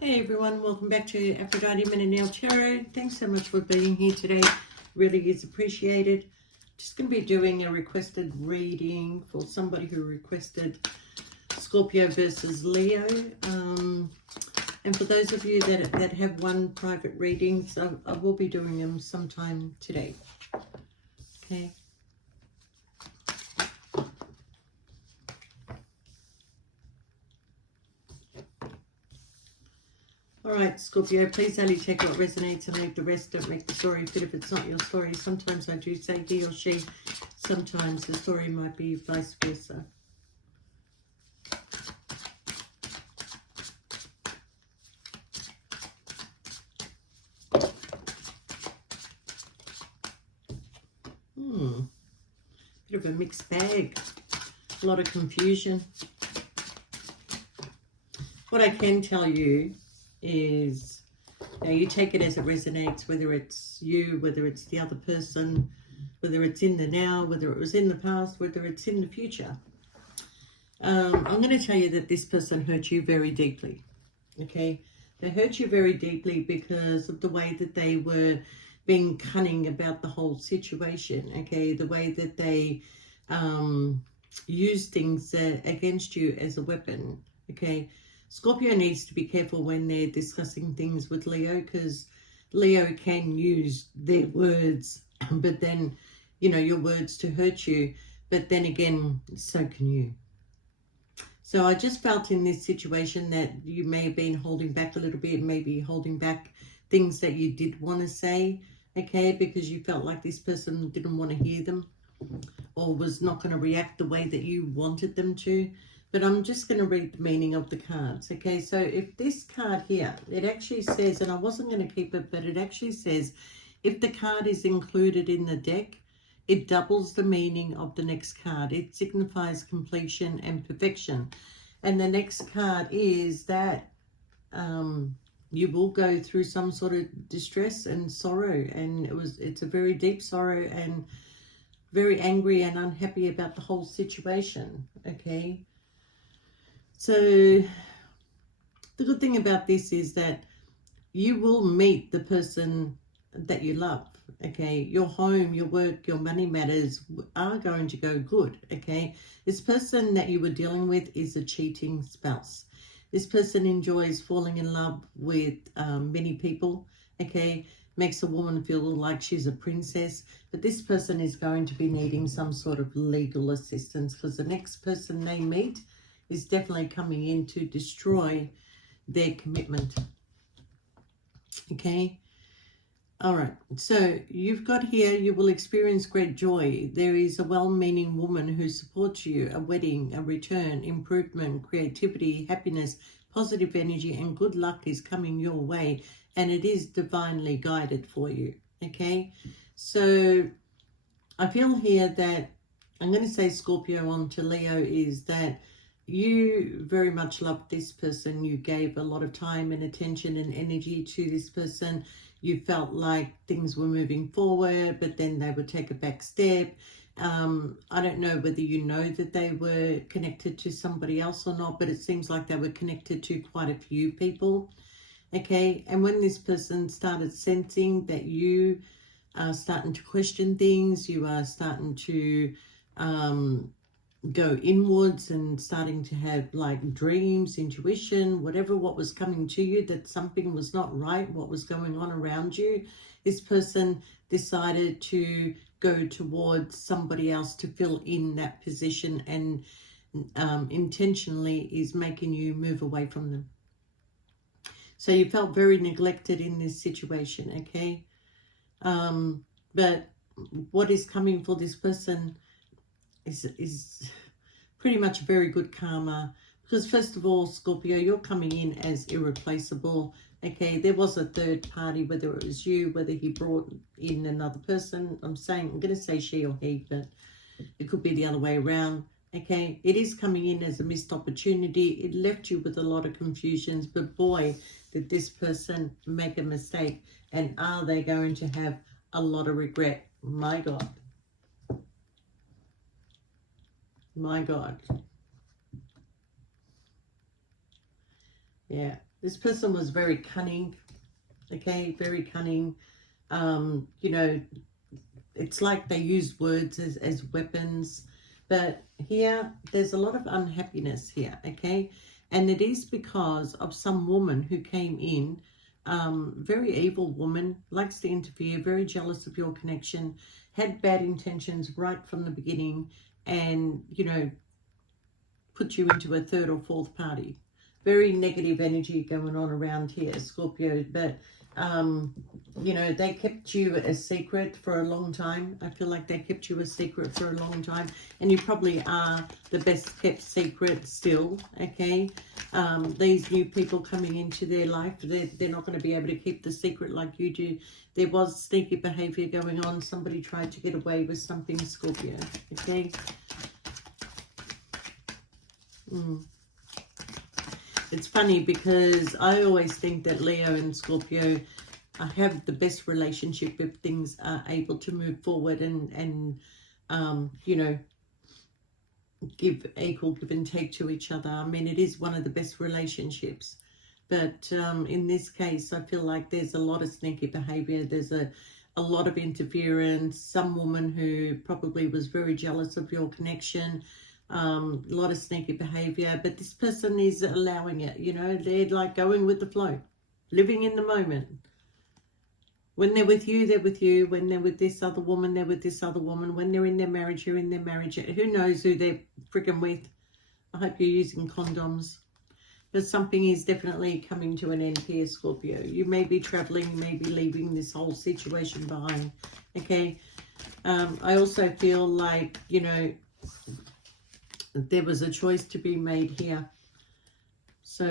Hey everyone, welcome back to Aphrodite Men and Nail Tarot. Thanks so much for being here today. Really is appreciated. Just going to be doing a requested reading for somebody who requested Scorpio versus Leo. And for those of you that have won private readings, I will be doing them sometime today. Okay. Alright, Scorpio, please only take what resonates and leave the rest. Don't make the story fit if it's not your story. Sometimes I do say he or she. Sometimes the story might be vice versa. Bit of a mixed bag. A lot of confusion. What I can tell you is, you take it as it resonates, whether it's you, whether it's the other person, whether it's in the now, whether it was in the past, whether it's in the future. I'm going to tell you that this person hurt you very deeply, okay? They hurt you very deeply because of the way that they were being cunning about the whole situation, okay? The way that they use things against you as a weapon, okay? Scorpio needs to be careful when they're discussing things with Leo, because Leo can use their words, but then, your words to hurt you, but then again, so can you. So I just felt in this situation that you may have been holding back a little bit, maybe holding back things that you did want to say, okay, because you felt like this person didn't want to hear them or was not going to react the way that you wanted them to. But I'm just going to read the meaning of the cards, okay? So if this card here, it actually says, and I wasn't going to keep it, but it actually says, if the card is included in the deck, it doubles the meaning of the next card. It signifies completion and perfection. And the next card is that you will go through some sort of distress and sorrow. And it's a very deep sorrow and very angry and unhappy about the whole situation, okay? So the good thing about this is that you will meet the person that you love, okay? Your home, your work, your money matters are going to go good, okay? This person that you were dealing with is a cheating spouse. This person enjoys falling in love with many people, okay? Makes a woman feel like she's a princess, but this person is going to be needing some sort of legal assistance, because the next person they meet is definitely coming in to destroy their commitment. Okay. All right. So you've got here, you will experience great joy. There is a well-meaning woman who supports you, a wedding, a return, improvement, creativity, happiness, positive energy, and good luck is coming your way. And it is divinely guided for you. Okay. So I feel here that I'm going to say Scorpio on to Leo is that you very much loved this person. You gave a lot of time and attention and energy to this person. You felt like things were moving forward, but then they would take a back step. I don't know whether you know that they were connected to somebody else or not, but it seems like they were connected to quite a few people. Okay, and when this person started sensing that you are starting to question things, you are starting to go inwards and starting to have like dreams, intuition, whatever, what was coming to you, that something was not right, what was going on around you, this person decided to go towards somebody else to fill in that position, and intentionally is making you move away from them. So you felt very neglected in this situation, okay? But what is coming for this person is pretty much very good karma, because first of all, Scorpio, you're coming in as irreplaceable, okay? There was a third party, whether it was you, whether he brought in another person. I'm going to say she or he, but it could be the other way around, okay? It is coming in as a missed opportunity. It left you with a lot of confusions, but boy, did this person make a mistake, and are they going to have a lot of regret? My God. My God. Yeah. This person was very cunning, okay, very cunning. You know, it's like they used words as weapons. But here, there's a lot of unhappiness here, okay? And it is because of some woman who came in, very evil woman, likes to interfere, very jealous of your connection, had bad intentions right from the beginning, and, you know, put you into a third or fourth party. Very negative energy going on around here, Scorpio. But, you know, they kept you a secret for a long time. I feel like they kept you a secret for a long time. And you probably are the best kept secret still, okay? These new people coming into their life, they're not going to be able to keep the secret like you do. There was sneaky behavior going on. Somebody tried to get away with something, Scorpio, okay? It's funny because I always think that Leo and Scorpio have the best relationship if things are able to move forward and you know, give equal give and take to each other. I mean, it is one of the best relationships. But in this case, I feel like there's a lot of sneaky behavior. There's a lot of interference. Some woman who probably was very jealous of your connection. A lot of sneaky behavior, but this person is allowing it, you know, they're like going with the flow, living in the moment. When they're with you, they're with you. When they're with this other woman, they're with this other woman. When they're in their marriage, you're in their marriage. Who knows who they're freaking with? I hope you're using condoms. But something is definitely coming to an end here, Scorpio. You may be traveling, you may be leaving this whole situation behind, okay? I also feel like, you know, there was a choice to be made here. So,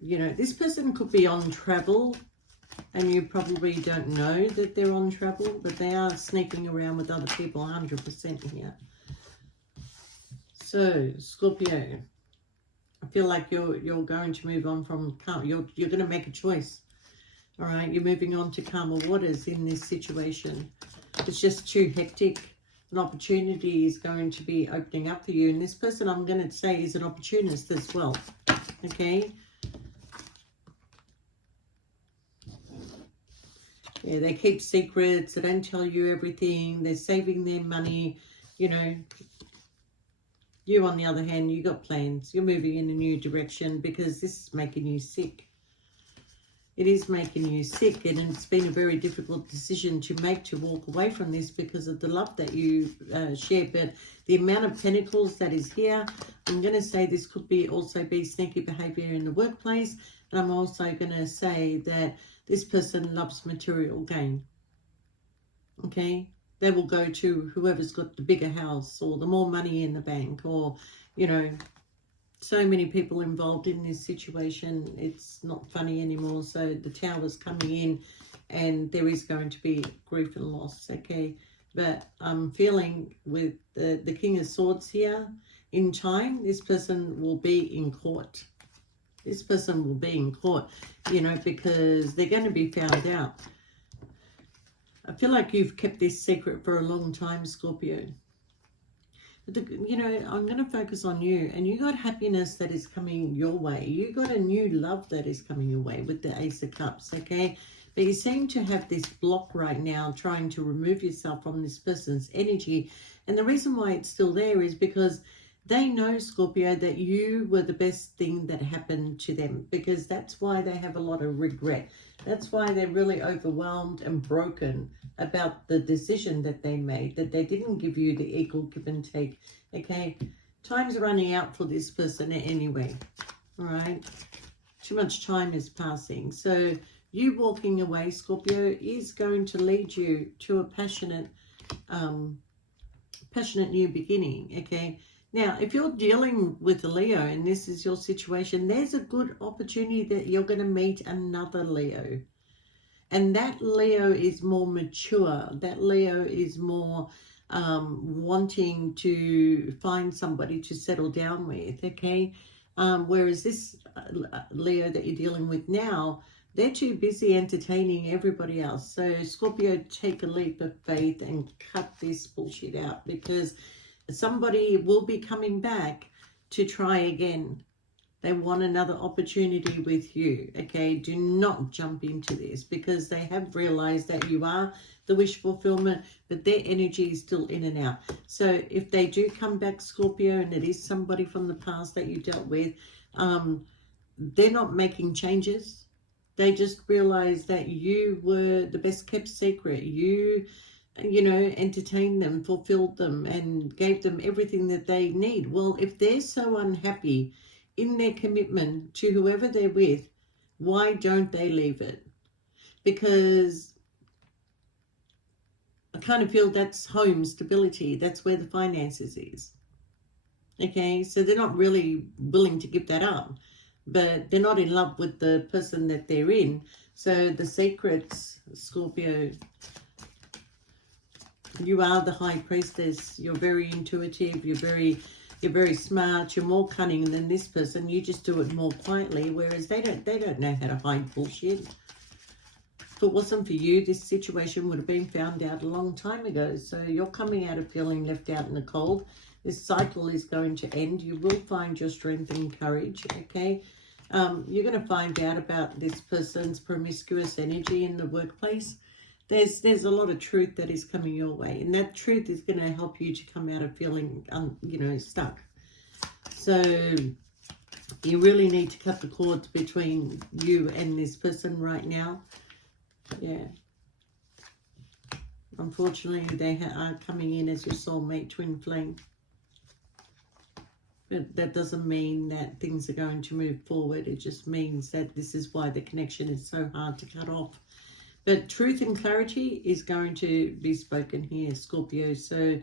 you know, this person could be on travel and you probably don't know that they're on travel, but they are sneaking around with other people 100% here. So, Scorpio, I feel like you're going to move on from you're going to make a choice. All right, you're moving on to calmer waters in this situation. It's just too hectic. An opportunity is going to be opening up for you. And this person, I'm going to say, is an opportunist as well. Okay? Yeah, they keep secrets. They don't tell you everything. They're saving their money. You know, you, on the other hand, you got plans. You're moving in a new direction because this is making you sick. It is making you sick, and it's been a very difficult decision to make to walk away from this because of the love that you share. But the amount of pentacles that is here, I'm going to say this could be also be sneaky behavior in the workplace. And I'm also going to say that this person loves material gain. Okay? They will go to whoever's got the bigger house or the more money in the bank, or, you know, so many people involved in this situation. It's not funny anymore. So the tower's coming in and there is going to be grief and loss, okay? But I'm feeling with the King of Swords here, in time, this person will be in court. This person will be in court, you know, because they're going to be found out. I feel like you've kept this secret for a long time, Scorpio. You know, I'm going to focus on you, and you got happiness that is coming your way. You got a new love that is coming your way with the Ace of Cups, okay? But you seem to have this block right now trying to remove yourself from this person's energy. And the reason why it's still there is because they know, Scorpio, that you were the best thing that happened to them, because that's why they have a lot of regret. That's why they're really overwhelmed and broken about the decision that they made, that they didn't give you the equal give and take, okay? Time's running out for this person anyway, all right? Too much time is passing. So you walking away, Scorpio, is going to lead you to a passionate new beginning, okay? Now, if you're dealing with a Leo and this is your situation, there's a good opportunity that you're going to meet another Leo. And that Leo is more mature. That Leo is more wanting to find somebody to settle down with, okay? Whereas this Leo that you're dealing with now, they're too busy entertaining everybody else. So, Scorpio, take a leap of faith and cut this bullshit out, because somebody will be coming back to try again. They want another opportunity with you, okay? Do not jump into this, because they have realized that you are the wish fulfillment, but their energy is still in and out. So if they do come back, Scorpio, and it is somebody from the past that you dealt with, they're not making changes. They just realized that you were the best kept secret. You know, entertained them, fulfilled them, and gave them everything that they need. Well, if they're so unhappy in their commitment to whoever they're with, why don't they leave it? Because I kind of feel that's home stability. That's where the finances is. Okay, so they're not really willing to give that up, but they're not in love with the person that they're in. So the secrets, Scorpio, you are the high priestess. You're very intuitive. You're very smart. You're more cunning than this person. You just do it more quietly, whereas they don't know how to hide bullshit. If it wasn't for you, this situation would have been found out a long time ago. So you're coming out of feeling left out in the cold. This cycle is going to end. You will find your strength and courage, okay? You're going to find out about this person's promiscuous energy in the workplace. There's a lot of truth that is coming your way, and that truth is going to help you to come out of feeling, you know, stuck. So you really need to cut the cords between you and this person right now. Yeah. Unfortunately, they are coming in as your soulmate twin flame. But that doesn't mean that things are going to move forward. It just means that this is why the connection is so hard to cut off. But truth and clarity is going to be spoken here, Scorpio. So,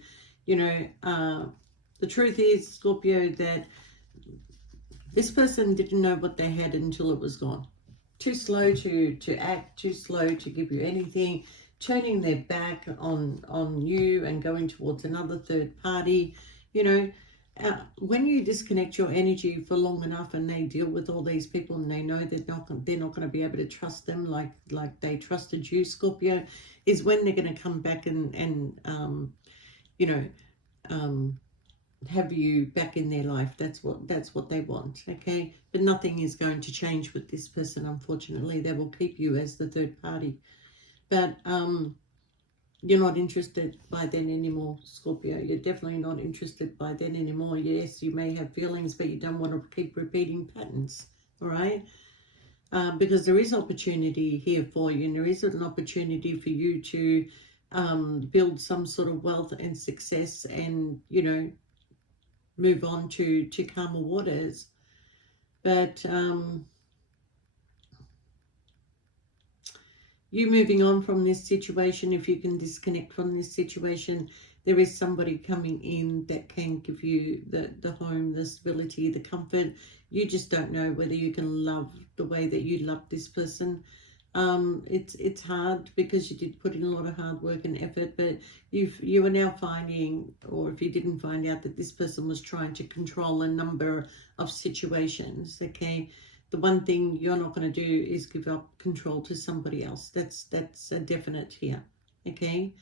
you know, the truth is, Scorpio, that this person didn't know what they had until it was gone. Too slow to act, too slow to give you anything, turning their back on you and going towards another third party. You know, when you disconnect your energy for long enough and they deal with all these people and they know they're not going to be able to trust them like they trusted you, Scorpio, is when they're going to come back and you know, have you back in their life. That's what they want, okay? But nothing is going to change with this person, unfortunately. They will keep you as the third party. But you're not interested by then anymore, Scorpio. You're definitely not interested by then anymore. Yes, you may have feelings, but you don't want to keep repeating patterns, all right? Because there is opportunity here for you, and there is an opportunity for you to build some sort of wealth and success and, you know, move on to calmer waters. But you moving on from this situation, if you can disconnect from this situation, there is somebody coming in that can give you the home, the stability, the comfort. You just don't know whether you can love the way that you love this person. It's hard because you did put in a lot of hard work and effort, but you are now finding, or if you didn't find out, that this person was trying to control a number of situations, okay? The one thing you're not going to do is give up control to somebody else. That's a definite here, okay?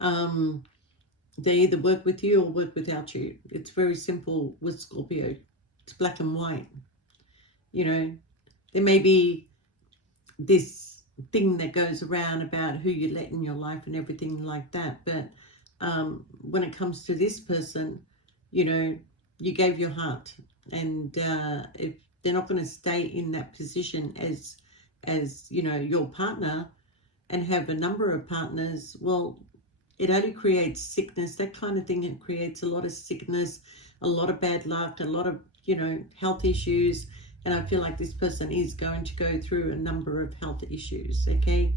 They either work with you or work without you. It's very simple with Scorpio. It's black and white. You know, there may be this thing that goes around about who you let in your life and everything like that, but when it comes to this person, you know, you gave your heart, and if they're not going to stay in that position as you know, your partner, and have a number of partners, well, it only creates sickness. That kind of thing, it creates a lot of sickness, a lot of bad luck, a lot of, you know, health issues. And I feel like this person is going to go through a number of health issues, okay?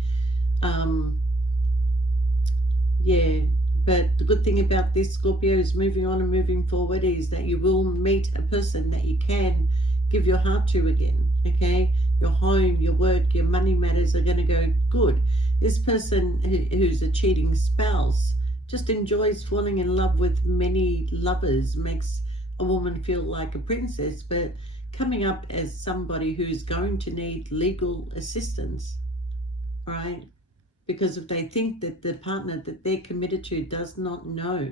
Yeah, but the good thing about this, Scorpio, is moving on and moving forward, is that you will meet a person that you can give your heart to again, okay? Your home, your work, your money matters are going to go good. This person who's a cheating spouse just enjoys falling in love with many lovers, makes a woman feel like a princess, but coming up as somebody who's going to need legal assistance, right? Because if they think that the partner that they're committed to does not know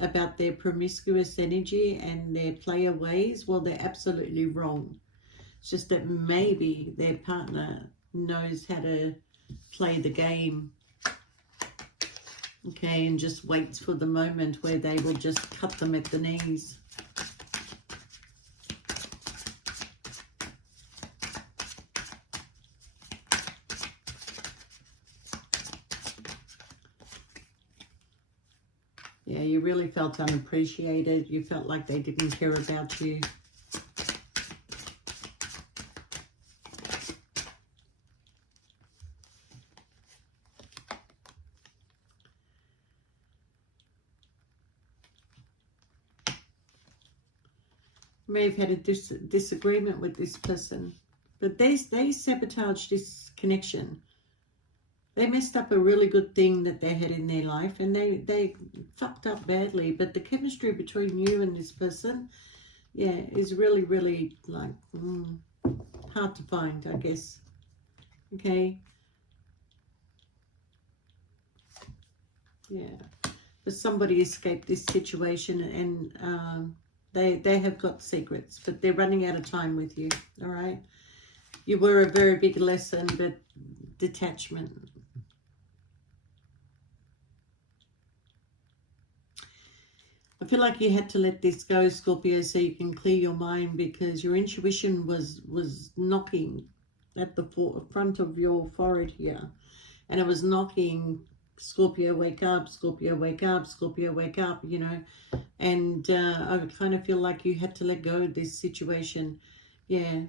about their promiscuous energy and their player ways, well, they're absolutely wrong. It's just that maybe their partner knows how to play the game, okay, and just waits for the moment where they will just cut them at the knees. Yeah, you really felt unappreciated. You felt like they didn't care about you. You may have had a disagreement with this person, but they sabotaged this connection. They messed up a really good thing that they had in their life, and they fucked up badly. But the chemistry between you and this person, yeah, is really, really like hard to find, I guess. Okay. Yeah. But somebody escaped this situation, and they have got secrets, but they're running out of time with you. All right. You were a very big lesson, but detachment. I feel like you had to let this go, Scorpio, so you can clear your mind, because your intuition was knocking at the front of your forehead here. And it was knocking, Scorpio, wake up, Scorpio, wake up, Scorpio, wake up, you know. And I kind of feel like you had to let go of this situation. Yeah.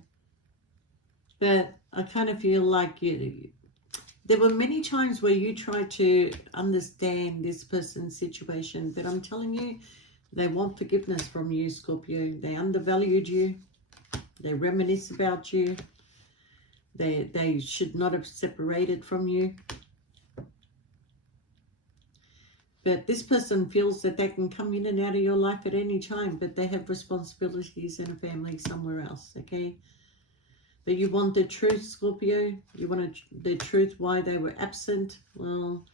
But I kind of feel like there were many times where you tried to understand this person's situation, but I'm telling you, they want forgiveness from you, Scorpio. They undervalued you. They reminisce about you. They should not have separated from you. But this person feels that they can come in and out of your life at any time, but they have responsibilities and a family somewhere else, okay? But you want the truth, Scorpio. You want the truth why they were absent. Well,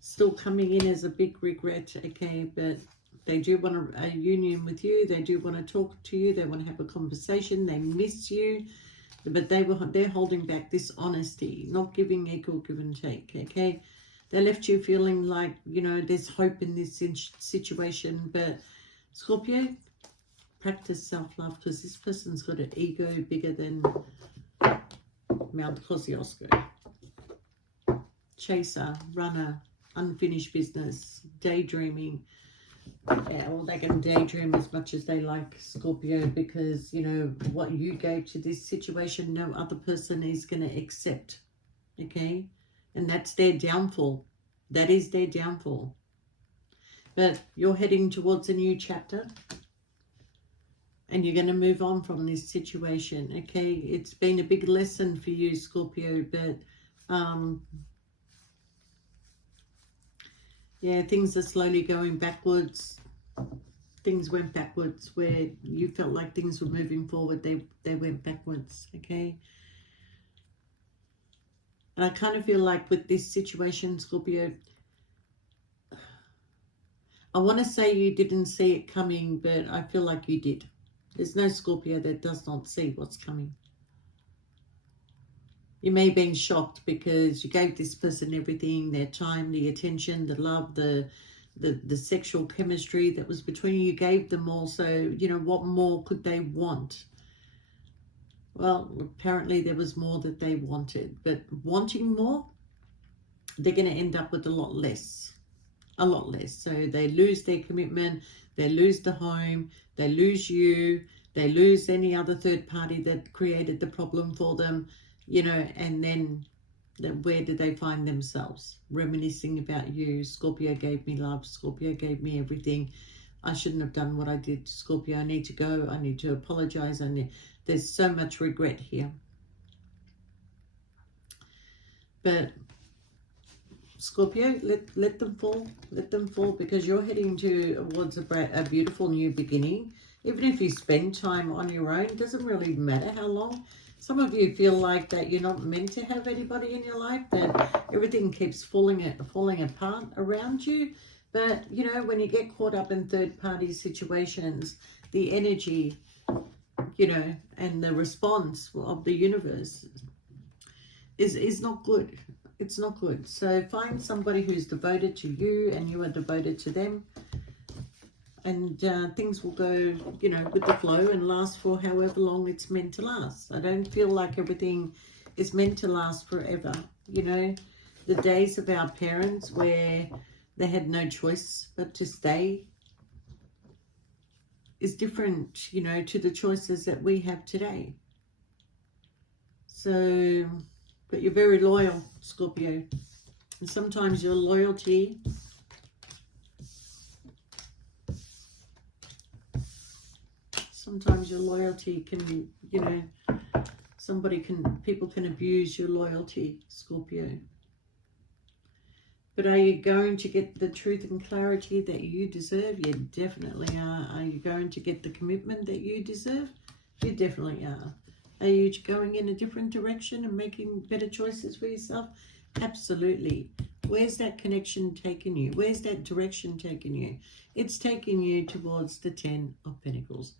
still coming in as a big regret, okay? But they do want a union with you. They do want to talk to you. They want to have a conversation. They miss you. But they're holding back this honesty, not giving equal give and take, okay? They left you feeling like, you know, there's hope in this situation. But Scorpio, practice self-love, because this person's got an ego bigger than Mount Kosciuszko. Chaser, runner, unfinished business, daydreaming. Yeah, well, they can daydream as much as they like, Scorpio, because, you know, what you gave to this situation, no other person is going to accept, okay? And that's their downfall. That is their downfall. But you're heading towards a new chapter, and you're going to move on from this situation, okay? It's been a big lesson for you, Scorpio, but yeah, things are slowly going backwards. Things went backwards where you felt like things were moving forward. They went backwards, okay? And I kind of feel like with this situation, Scorpio, I want to say you didn't see it coming, but I feel like you did. There's no Scorpio that does not see what's coming. You may have been shocked because you gave this person everything, their time, the attention, the love, the sexual chemistry that was between you. You gave them all, so, you know, what more could they want? Well, apparently there was more that they wanted, but wanting more, they're going to end up with a lot less. A lot less. So they lose their commitment, they lose the home, they lose you, they lose any other third party that created the problem for them, you know, and then where do they find themselves? Reminiscing about you. Scorpio gave me love, Scorpio gave me everything. I shouldn't have done what I did, Scorpio. I need to go, I need to apologize. There's so much regret here. But Scorpio, let them fall, because you're heading towards a beautiful new beginning. Even if you spend time on your own, it doesn't really matter how long. Some of you feel like that you're not meant to have anybody in your life, that everything keeps falling apart around you. But, you know, when you get caught up in third-party situations, the energy, and the response of the universe is not good. It's not good. So find somebody who's devoted to you and you are devoted to them, and things will go, with the flow and last for however long it's meant to last. I don't feel like everything is meant to last forever. The days of our parents where they had no choice but to stay is different, to the choices that we have today. So, but you're very loyal, Scorpio. And sometimes your loyalty can, people can abuse your loyalty, Scorpio. But are you going to get the truth and clarity that you deserve? You definitely are. Are you going to get the commitment that you deserve? You definitely are. Are you going in a different direction and making better choices for yourself? Absolutely. Where's that connection taking you? Where's that direction taking you? It's taking you towards the 10 of Pentacles.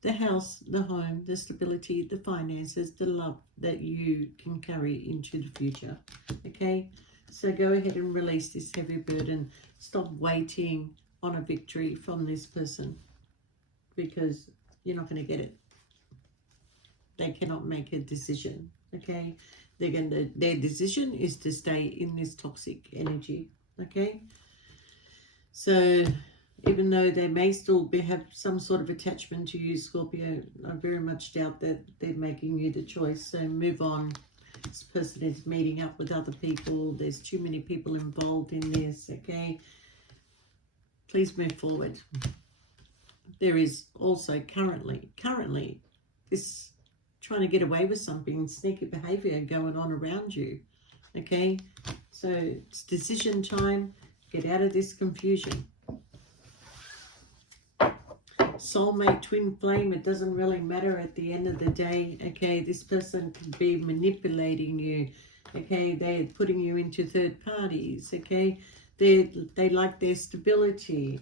The house, the home, the stability, the finances, the love that you can carry into the future. Okay? So go ahead and release this heavy burden. Stop waiting on a victory from this person, because you're not going to get it. They cannot make a decision, okay? Their decision is to stay in this toxic energy, okay? So even though they may still have some sort of attachment to you, Scorpio, I very much doubt that they're making you the choice. So move on. This person is meeting up with other people. There's too many people involved in this, okay? Please move forward. There is also currently this trying to get away with something, sneaky behavior going on around you, okay? So it's decision time. Get out of this confusion. Soulmate, twin flame, it doesn't really matter at the end of the day, okay? This person could be manipulating you, okay? They're putting you into third parties, okay? They like their stability,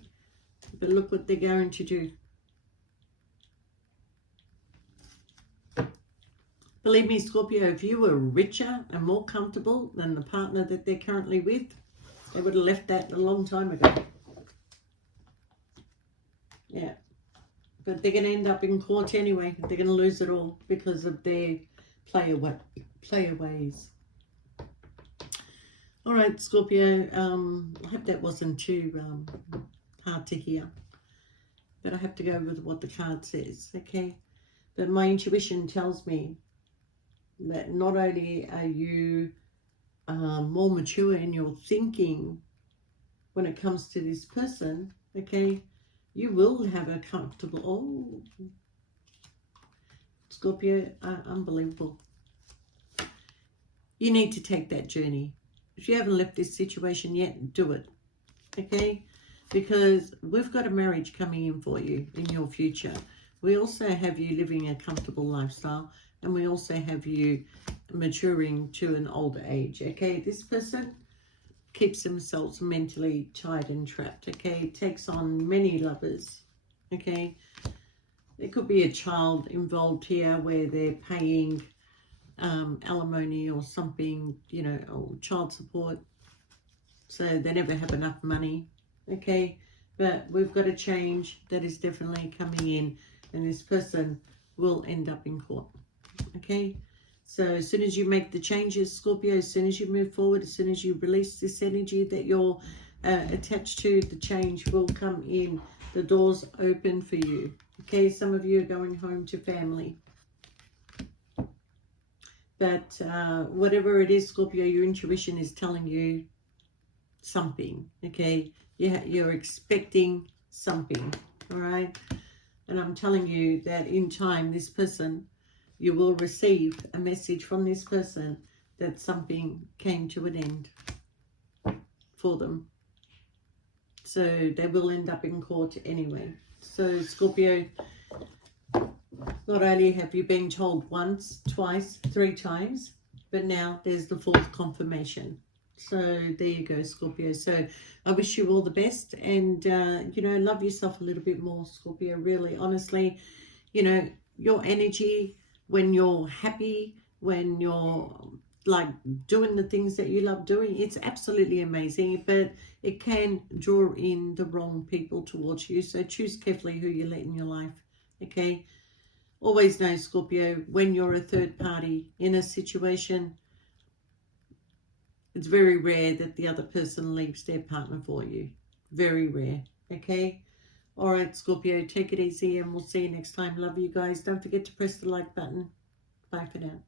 but look what they're going to do. Believe me, Scorpio, if you were richer and more comfortable than the partner that they're currently with, they would have left that a long time ago. Yeah. But they're going to end up in court anyway. They're going to lose it all because of their player ways. All right, Scorpio. I hope that wasn't too hard to hear. But I have to go with what the card says, okay? But my intuition tells me that not only are you more mature in your thinking when it comes to this person, okay, you will have a comfortable, Scorpio, unbelievable. You need to take that journey. If you haven't left this situation yet, do it, okay? Because we've got a marriage coming in for you in your future. We also have you living a comfortable lifestyle, and we also have you maturing to an older age, okay? This person keeps themselves mentally tied and trapped, okay? Takes on many lovers, okay? There could be a child involved here where they're paying alimony or something, or child support, so they never have enough money, okay? But we've got a change that is definitely coming in, and this person will end up in court, okay? So as soon as you make the changes, Scorpio, as soon as you move forward, as soon as you release this energy that you're attached to, the change will come in. The doors open for you. Okay, some of you are going home to family. But whatever it is, Scorpio, your intuition is telling you something, okay? You're expecting something, all right? And I'm telling you that in time, this person, you will receive a message from this person that something came to an end for them. So they will end up in court anyway. So Scorpio, not only have you been told once, twice, 3 times, but now there's the 4th confirmation. So there you go, Scorpio. So I wish you all the best, and, love yourself a little bit more, Scorpio, really, honestly. your energy, when you're happy, when you're like doing the things that you love doing. It's absolutely amazing, but it can draw in the wrong people towards you. So choose carefully who you let in your life. Okay. Always know, Scorpio, when you're a third party in a situation, it's very rare that the other person leaves their partner for you. Very rare. Okay. All right, Scorpio, take it easy and we'll see you next time. Love you guys. Don't forget to press the like button. Bye for now.